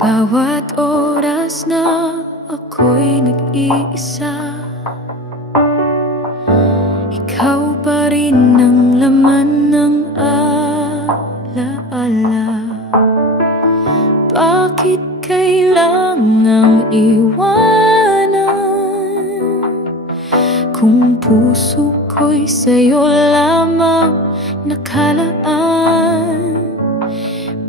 Bawat oras na ako'y nag-iisa, ikaw pa rin ang laman ng alaala. Bakit kailangang iwanan kung puso ko'y sa'yo lamang nakalaan?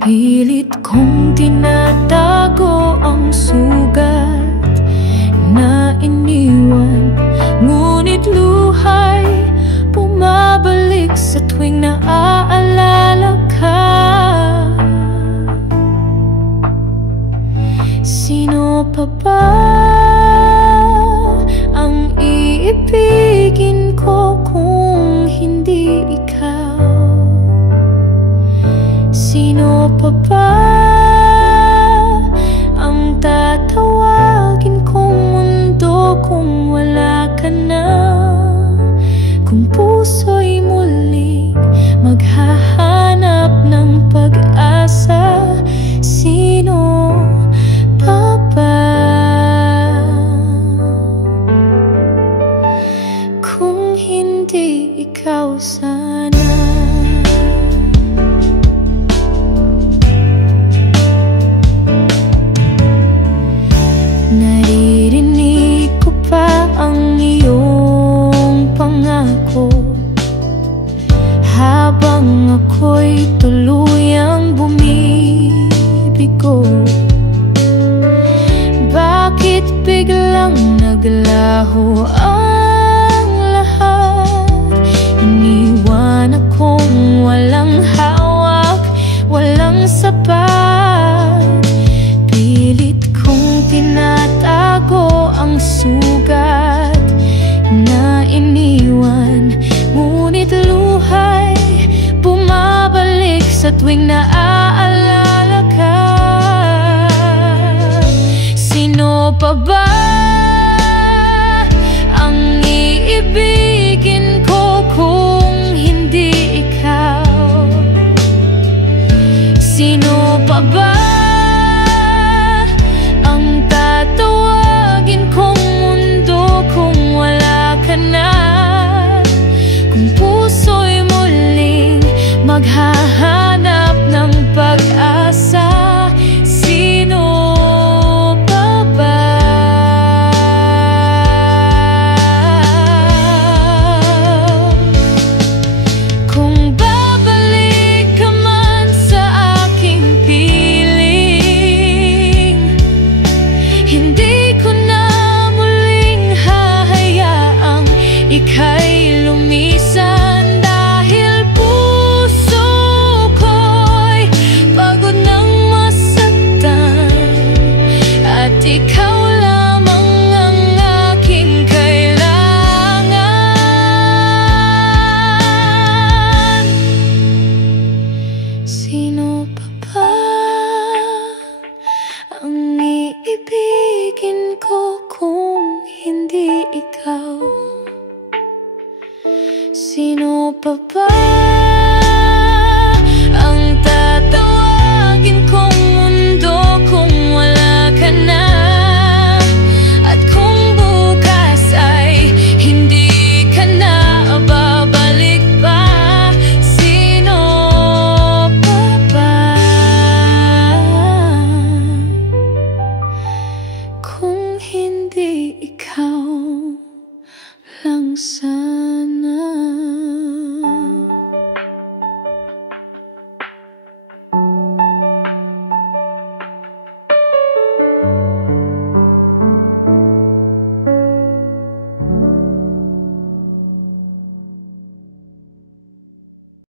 Pilit kong tinatago ang sugat na iniwan, ngunit luhay bumabalik sa tuwing naaalala ka. Sino pa ba ang iibigin ko kung hindi ikaw? Sino pa ba ang tatawagin kong mundo kung wala ka na? Kung puso'y muling maghahanap ng pag-asa, sino pa ba? Kung hindi ikaw sana. Naririnig ko pa ang iyong pangako habang ako'y tuluyang bumibigo. Bakit biglang naglaho ang lahat? Iniwan akong walang hawak, walang sapat. Pilit kong tinatago ang sugat na iniwan, ngunit luhay bumabalik sa tuwing naaalala ka. Sino pa ba ang iibigin ko kung hindi ikaw? Sino pa ba ang tatawagin kong mundo kung wala ka na? Kung puso'y muling maghahanap